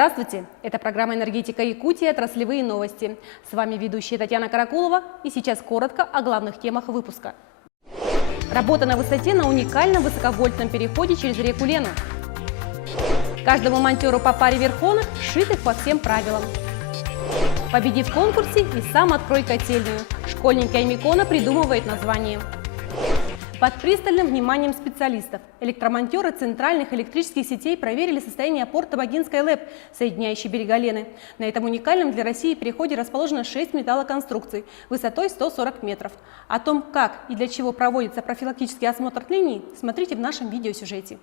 Здравствуйте! Это программа «Энергетика Якутии. Отраслевые новости». С вами ведущая Татьяна Каракулова. И сейчас коротко о главных темах выпуска. Работа на высоте на уникальном высоковольтном переходе через реку Лену. Каждому монтеру по паре верхонок, сшитых по всем правилам. Победи в конкурсе и сам открой котельную. Школьники Аймикона придумывает название. Под пристальным вниманием специалистов электромонтеры центральных электрических сетей проверили состояние опор Табагинской ЛЭП, соединяющей берега Лены. На этом уникальном для России переходе расположено 6 металлоконструкций высотой 140 метров. О том, как и для чего проводится профилактический осмотр линий, смотрите в нашем видеосюжете.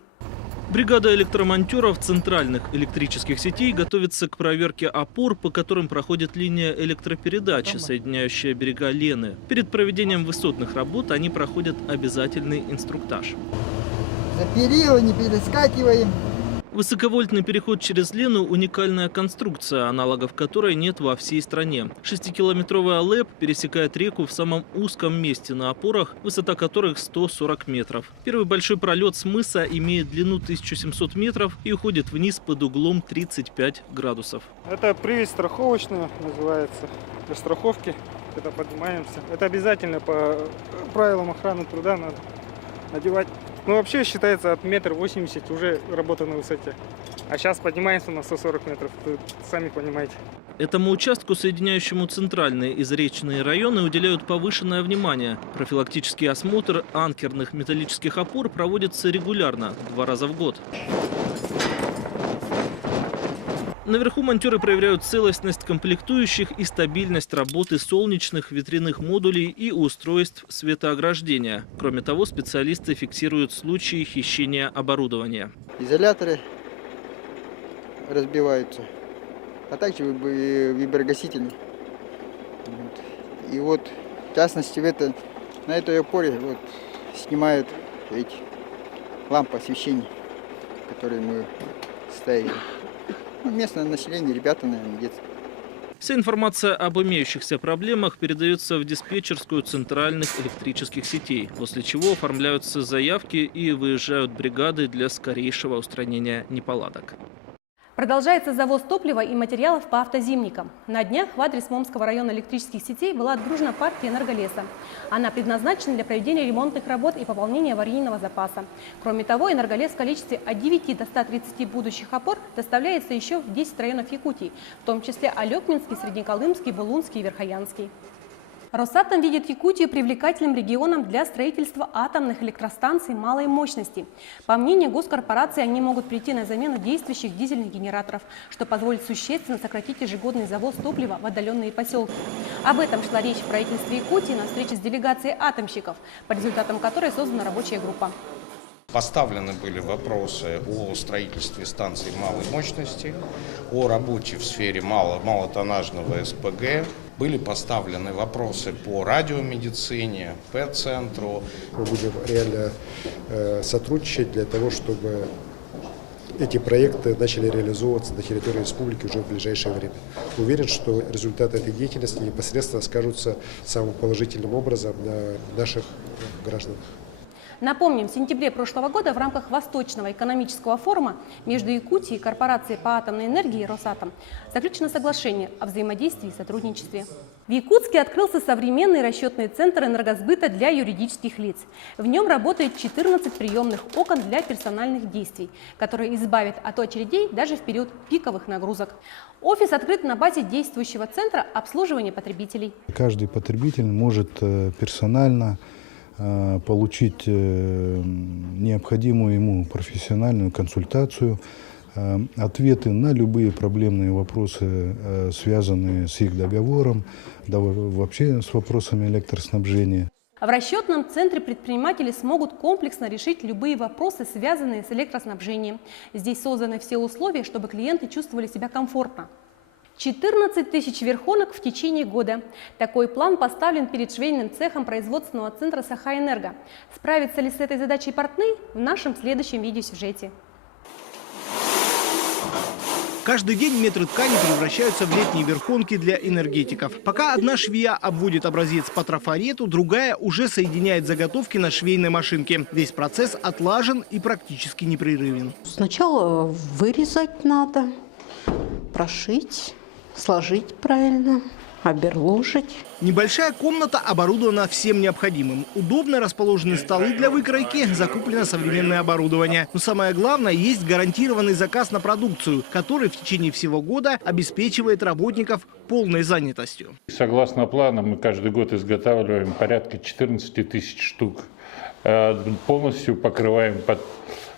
Бригада электромонтеров центральных электрических сетей готовится к проверке опор, по которым проходит линия электропередачи, соединяющая берега Лены. Перед проведением высотных работ они проходят обязательный инструктаж. За перила не перескакиваем. Высоковольтный переход через Лену – уникальная конструкция, аналогов которой нет во всей стране. 6-километровая ЛЭП пересекает реку в самом узком месте на опорах, высота которых 140 метров. Первый большой пролет с мыса имеет длину 1700 метров и уходит вниз под углом 35 градусов. Это привязь страховочная называется. Для страховки, когда поднимаемся. Это обязательно по правилам охраны труда надо надевать. Ну, вообще считается от 1,80 м уже работа на высоте. А сейчас поднимаемся на 140 метров, вы сами понимаете. Этому участку, соединяющему центральные и заречные районы, уделяют повышенное внимание. Профилактический осмотр анкерных металлических опор проводится регулярно, 2 раза в год. Наверху монтеры проверяют целостность комплектующих и стабильность работы солнечных ветряных модулей и устройств светоограждения. Кроме того, специалисты фиксируют случаи хищения оборудования. Изоляторы разбиваются, а также виброгасители. И вот, в частности, на этой опоре снимают эти лампы освещения, которые мы ставили. Местное население, ребята, наверное, детство. Вся информация об имеющихся проблемах передается в диспетчерскую центральных электрических сетей, после чего оформляются заявки и выезжают бригады для скорейшего устранения неполадок. Продолжается завоз топлива и материалов по автозимникам. На днях в адрес Момского района электрических сетей была отгружена партия энерголеса. Она предназначена для проведения ремонтных работ и пополнения аварийного запаса. Кроме того, энерголес в количестве от 9 до 130 будущих опор доставляется еще в 10 районов Якутии, в том числе Алекминский, Среднеколымский, Булунский и Верхоянский. Росатом видит Якутию привлекательным регионом для строительства атомных электростанций малой мощности. По мнению госкорпорации, они могут прийти на замену действующих дизельных генераторов, что позволит существенно сократить ежегодный завоз топлива в отдаленные поселки. Об этом шла речь в правительстве Якутии на встрече с делегацией атомщиков, по результатам которой создана рабочая группа. Поставлены были вопросы о строительстве станций малой мощности, о работе в сфере малотоннажного СПГ. Были поставлены вопросы по радиомедицине, ПЭТ-центру. Мы будем реально сотрудничать для того, чтобы эти проекты начали реализовываться на территории республики уже в ближайшее время. Уверен, что результаты этой деятельности непосредственно скажутся самым положительным образом на наших гражданах. Напомним, в сентябре прошлого года в рамках Восточного экономического форума между Якутией и корпорацией по атомной энергии «Росатом» заключено соглашение о взаимодействии и сотрудничестве. В Якутске открылся современный расчетный центр энергосбыта для юридических лиц. В нем работает 14 приемных окон для персональных действий, которые избавят от очередей даже в период пиковых нагрузок. Офис открыт на базе действующего центра обслуживания потребителей. Каждый потребитель может персонально получить необходимую ему профессиональную консультацию, ответы на любые проблемные вопросы, связанные с их договором, да вообще с вопросами электроснабжения. В расчетном центре предприниматели смогут комплексно решить любые вопросы, связанные с электроснабжением. Здесь созданы все условия, чтобы клиенты чувствовали себя комфортно. 14 тысяч верхонок в течение года. Такой план поставлен перед швейным цехом производственного центра «Сахаэнерго». Справится ли с этой задачей портные в нашем следующем видеосюжете. Каждый день метры ткани превращаются в летние верхонки для энергетиков. Пока одна швея обводит образец по трафарету, другая уже соединяет заготовки на швейной машинке. Весь процесс отлажен и практически непрерывен. Сначала вырезать надо, прошить, сложить правильно, оберложить. Небольшая комната оборудована всем необходимым. Удобно расположены столы для выкройки, закуплено современное оборудование. Но самое главное, есть гарантированный заказ на продукцию, который в течение всего года обеспечивает работников полной занятостью. Согласно плану, мы каждый год изготавливаем порядка 14 тысяч штук. Полностью покрываем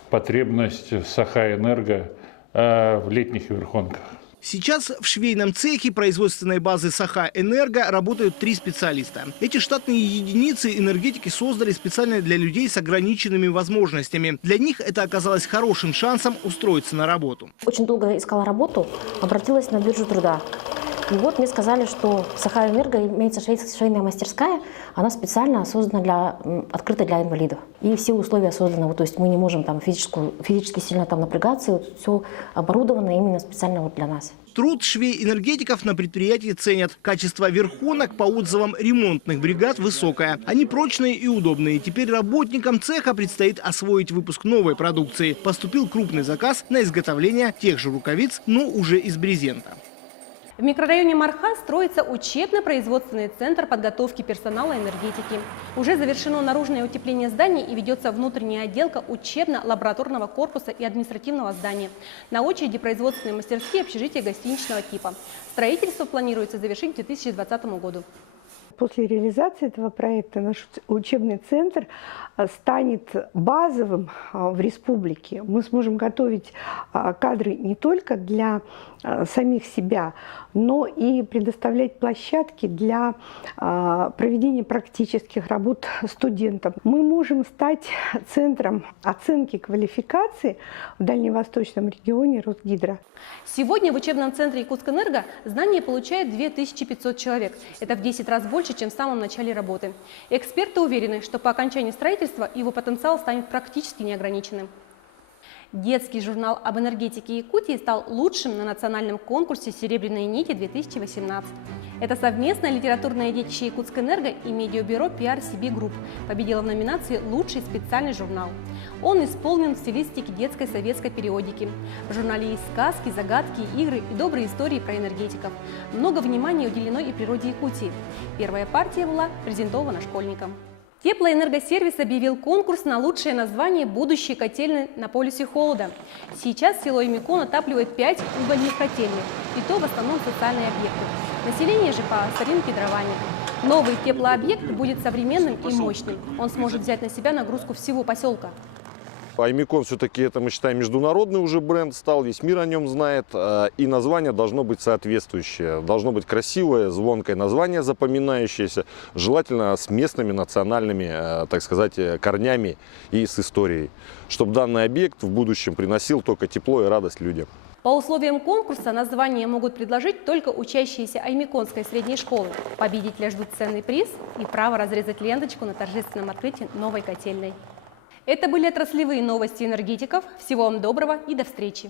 потребность Саха-Энерго в летних верхонках. Сейчас в швейном цехе производственной базы Саха-Энерго работают 3 специалиста. Эти штатные единицы энергетики создали специально для людей с ограниченными возможностями. Для них это оказалось хорошим шансом устроиться на работу. Очень долго искала работу, обратилась на биржу труда. И вот мне сказали, что в Саха-Энерго имеется швейная мастерская, она специально создана открыта для инвалидов. И все условия созданы, то есть мы не можем там физически сильно там напрягаться, вот все оборудовано именно специально вот для нас. Труд швей-энергетиков на предприятии ценят. Качество верхонок по отзывам ремонтных бригад высокое. Они прочные и удобные. Теперь работникам цеха предстоит освоить выпуск новой продукции. Поступил крупный заказ на изготовление тех же рукавиц, но уже из брезента. В микрорайоне Марха строится учебно-производственный центр подготовки персонала энергетики. Уже завершено наружное утепление зданий и ведется внутренняя отделка учебно-лабораторного корпуса и административного здания. На очереди производственные мастерские, общежития гостиничного типа. Строительство планируется завершить к 2020 году. После реализации этого проекта наш учебный центр станет базовым в республике. Мы сможем готовить кадры не только для самих себя, но и предоставлять площадки для проведения практических работ студентам. Мы можем стать центром оценки квалификации в дальневосточном регионе Росгидро. Сегодня в учебном центре Якутскэнерго знания получает 2500 человек. Это в 10 раз больше, чем в самом начале работы. Эксперты уверены, что по окончании строительства его потенциал станет практически неограниченным. Детский журнал об энергетике Якутии стал лучшим на национальном конкурсе «Серебряные нити-2018». Это совместное литературное детище Якутскэнерго и медиабюро PR-CB Group победило в номинации «Лучший специальный журнал». Он исполнен в стилистике детской советской периодики. В журнале есть сказки, загадки, игры и добрые истории про энергетиков. Много внимания уделено и природе Якутии. Первая партия была презентована школьникам. Теплоэнергосервис объявил конкурс на лучшее название будущей котельной на полюсе холода. Сейчас село Имикон отапливает 5 угольных котельных, и то в основном социальные объекты. Население же по старинке дровами. Новый теплообъект будет современным и мощным. Он сможет взять на себя нагрузку всего поселка. Имикон все-таки, это мы считаем, международный уже бренд стал, весь мир о нем знает, и название должно быть соответствующее, должно быть красивое, звонкое название, запоминающееся, желательно с местными национальными, так сказать, корнями и с историей, чтобы данный объект в будущем приносил только тепло и радость людям. По условиям конкурса название могут предложить только учащиеся Аймиконской средней школы. Победителя ждут ценный приз и право разрезать ленточку на торжественном открытии новой котельной. Это были отраслевые новости энергетиков. Всего вам доброго и до встречи!